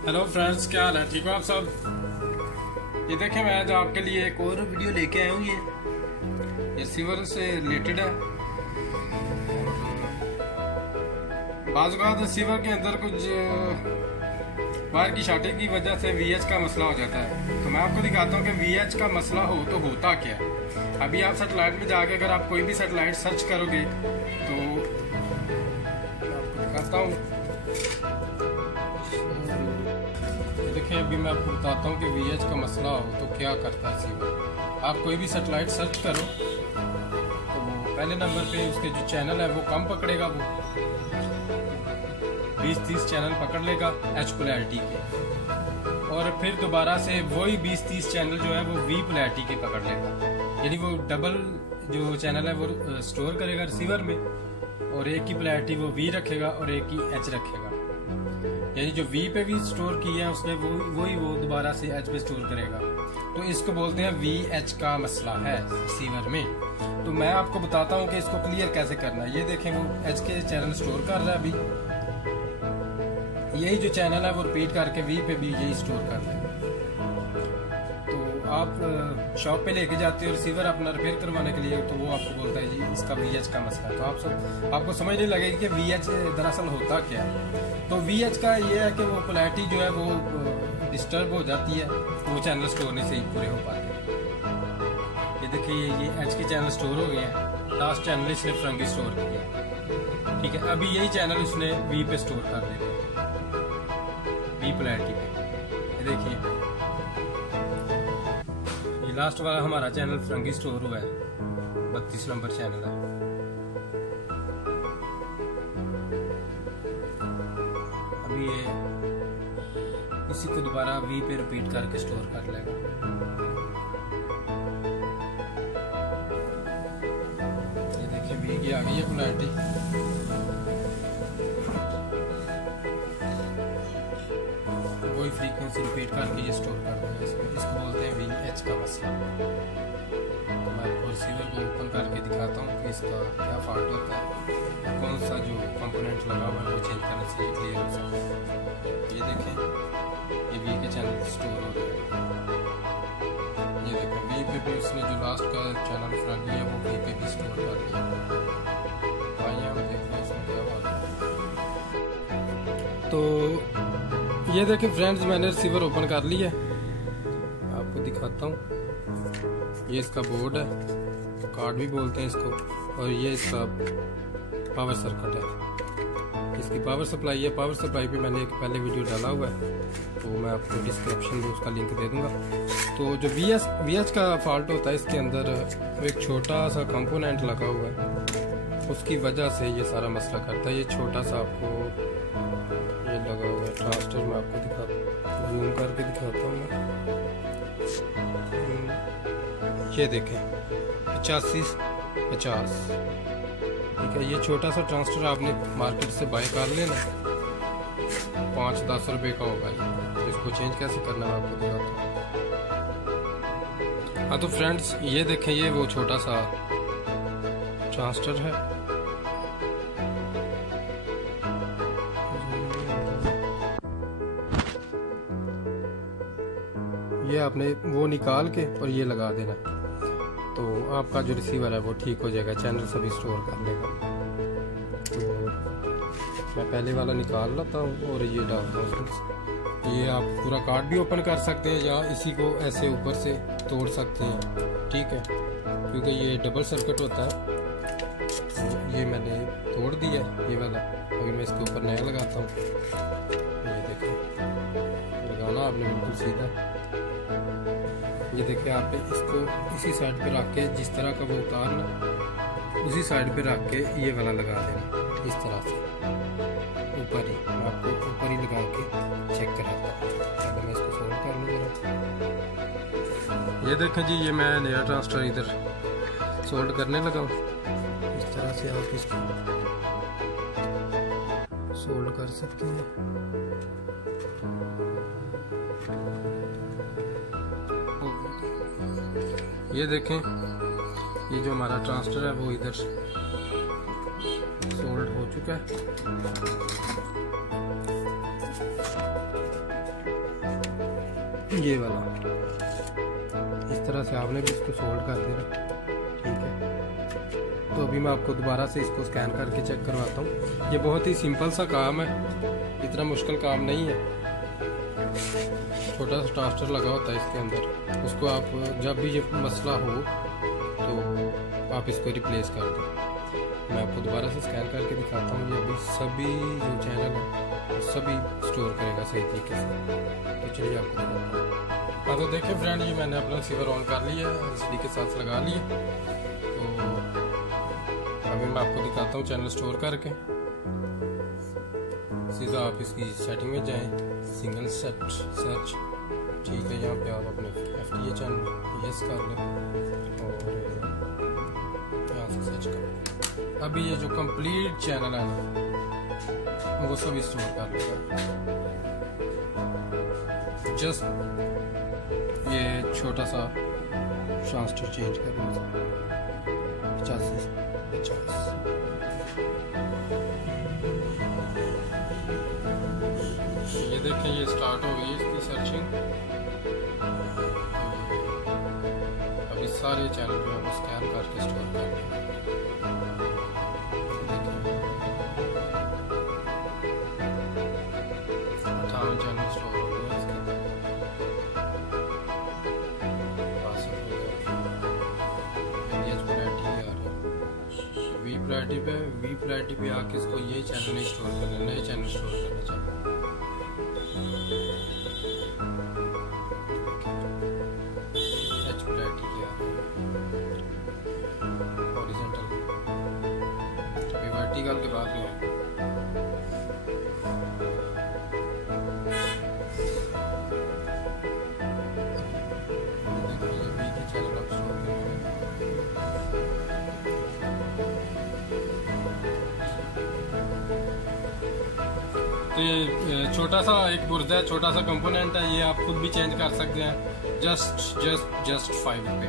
Hello friends, क्या हाल है? ठीक हो आप सब? ये देखें, मैं आज आपके लिए एक और वीडियो लेके आया हूँ। ये रिसीवर से रिलेटेड है। बाज़ औक़ात रिसीवर के अंदर कुछ वायर की शॉर्टेज की वजह से VH का मसला हो जाता है। तो मैं आपको दिखाता हूँ कि VH का मसला हो तो होता क्या है। अभी आप सेटेलाइट में जाके अगर आप कोई भी सेटेलाइट सर्च करोगे तो आपको दिखाता हूँ। देखिए, अभी मैं आपको बताता हूँ कि VH का मसला हो तो क्या करता है रिसीवर। आप कोई भी सेटेलाइट सर्च करो तो पहले नंबर पे उसके जो चैनल है वो कम पकड़ेगा, वो 20-30 चैनल पकड़ लेगा H पोलैरिटी के, और फिर दोबारा से वही 20-30 चैनल जो है वो V पोलैरिटी के पकड़ लेगा। यानी वो डबल जो चैनल है वो स्टोर करेगा रिसीवर में, और एक की पोलैरिटी वो V रखेगा और एक की H रखेगा। यानी जो V पे भी स्टोर किया है उसने वही वो दोबारा से H पे स्टोर करेगा। तो इसको बोलते हैं VH का मसला है रिसीवर में। तो मैं आपको बताता हूँ कि इसको क्लियर कैसे करना है। ये देखें, वो H के चैनल स्टोर कर रहा है। अभी यही जो चैनल है वो रिपीट करके V पे भी यही स्टोर कर रहा है। तो आप शॉप पे लेके जाते हो रिसीवर अपना रिपेयर करवाने के लिए, तो वो आपको बोलता है जी इसका VH का मसला है। तो आपको समझ नहीं लगेगी कि VH दरअसल होता क्या है। तो VH का ये है कि वो पोलैरिटी जो है वो डिस्टर्ब हो जाती है, तो वो चैनल स्टोर नहीं सही पूरे हो पाते। ये देखिए, ये H के चैनल स्टोर हो गए हैं। लास्ट चैनल इसने फ्रंगी स्टोर किया, ठीक है। अभी यही चैनल उसने V पे स्टोर कर देगा, V पोलैरिटी पे। ये देखिए, ये लास्ट वाला हमारा चैनल फ्रंगी स्टोर हुआ है, 32 नंबर चैनल है। अभी ये इसी को दोबारा V पे रिपीट करके स्टोर कर लेगा। ये देखिए, V की आ गई है पोलैरिटी। वही फ्रीक्वेंसी रिपीट करके ये स्टोर कर देगा। इसको बोलते हैं VH का मसला। तो मैं आपको रिसीवर को ओपन करके दिखाता हूँ कि इसका क्या फॉल्ट होता है, कौन सा जो कंपोनेंट लगा हुआ है वो चेंज करने से ये क्लियर हो सकता है। ये देखें, ये V के चैनल स्टोर हो गए। ये देखें, V पे भी उसने जो लास्ट का चैनल फ्रंगी है वो V पे भी स्टोर कर दिया। आइए वो देखो उसमें क्या बात है। तो ये देखें फ्रेंड्स, मैंने रिसीवर ओपन कर लिया है। आपको दिखाता हूँ। ये इसका बोर्ड है, कार्ड भी बोलते हैं इसको, और ये इसका पावर सर्किट है। इसकी पावर सप्लाई है। पावर सप्लाई पे मैंने एक पहले वीडियो डाला हुआ है, तो मैं आपको डिस्क्रिप्शन में उसका लिंक दे दूंगा। तो जो VH का फॉल्ट होता है, इसके अंदर एक छोटा सा कंपोनेंट लगा हुआ है, उसकी वजह से ये सारा मसला करता है। ये छोटा सा आपको ये लगा हुआ है ट्रांजिस्टर, मैं आपको दिखाता हूँ, जूम करके दिखाता हूँ मैं। ये देखें, 8550, ठीक है। ये छोटा सा ट्रांजिस्टर आपने मार्केट से बाय कर लेना, 5-10 रुपए का होगा ये। तो इसको चेंज कैसे करना है मैं आपको दिखाता हूँ। हाँ तो फ्रेंड्स, ये देखें, ये वो छोटा सा ट्रांजिस्टर है। ये आपने वो निकाल के और ये लगा देना, तो आपका जो रिसीवर है वो ठीक हो जाएगा, चैनल सभी स्टोर कर लेगा। तो मैं पहले वाला निकाल लेता हूँ और ये डालता हूँ। ये आप पूरा कार्ड भी ओपन कर सकते हैं या इसी को ऐसे ऊपर से तोड़ सकते हैं, ठीक है, क्योंकि ये डबल सर्किट होता है। तो ये मैंने तोड़ दिया ये वाला। अगर मैं इसके ऊपर नया लगाता हूँ, ये देखो, लगाना आपने बिल्कुल सीधा। ये देखिए, आपने इसको इसी साइड पे रख के, जिस तरह का वो उतारना उसी साइड पे रख के ये वाला लगा देना, इस तरह से ऊपर ही। मैं आपको ऊपर ही लगा के चेक कराता हूँ। पहले मैं इसको सोल्ड कर लूँ जरा। ये देखें जी, ये मैं नया ट्रांजिस्टर इधर सोल्ड करने लगा हूँ। इस तरह से आप इसको सोल्ड कर सकते हैं। ये देखें, ये जो हमारा ट्रांजिस्टर है वो इधर सोल्ड हो चुका है। ये वाला इस तरह से आपने भी इसको सोल्ड कर देना, ठीक है। तो अभी मैं आपको दोबारा से इसको स्कैन करके चेक करवाता हूँ। ये बहुत ही सिंपल सा काम है, इतना मुश्किल काम नहीं है। छोटा सा ट्रांसटर लगा होता है इसके अंदर, उसको आप जब भी ये मसला हो तो आप इसको रिप्लेस कर दें। मैं आपको दोबारा से स्कैन करके दिखाता हूँ। ये अभी सभी जो चैनल है सभी स्टोर करेगा सही तरीके से। तो चलिए आपको दिखाता हूँ। हाँ तो देखिए फ्रेंड, ये मैंने अपना रिसीवर ऑन कर लिया है, एसडी के साथ लगा लिया। तो अभी मैं आपको दिखाता हूँ चैनल स्टोर करके। सीधा आप इसकी सेटिंग में जाएं, सिंगल सेट सर्च, ठीक है। यहाँ पे आप अपने FTA चैनल यस कर लें और यहाँ से सर्च करें। अभी ये जो कंप्लीट चैनल है ना वो सब स्टोर कर लेगा। जस्ट ये छोटा सा ट्रांसटर चेंज करना है 50 से 50। ये देखें, ये स्टार्ट हो गई इसकी सर्चिंग। अभी सारे चैनल जो है वो स्कैन करके स्टोर कर लें। 58 चैनल स्टोर हो गया इसके अंदर। वी प्रायोरिटी पे आके इसको ये चैनल नहीं स्टोर करना, नए चैनल स्टोर करना चाहिए। एच प्रायोरिटी क्या हॉरिजॉन्टल, अभी वर्टिकल के बाद में तो ये छोटा सा एक पुर्जा है, छोटा सा कंपोनेंट है, ये आप खुद भी चेंज कर सकते हैं। जस्ट 5 रुपये।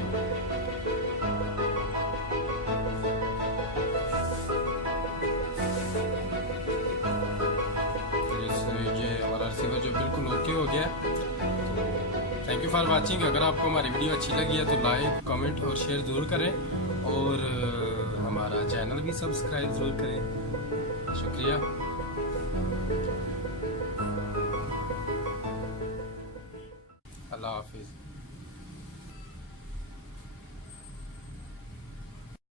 ये हमारा रिसीवर जो बिल्कुल ओके हो गया। Thank you for watching. अगर आपको हमारी वीडियो अच्छी लगी है तो लाइक, कमेंट और शेयर ज़रूर करें और हमारा चैनल भी सब्सक्राइब ज़रूर करें। शुक्रिया।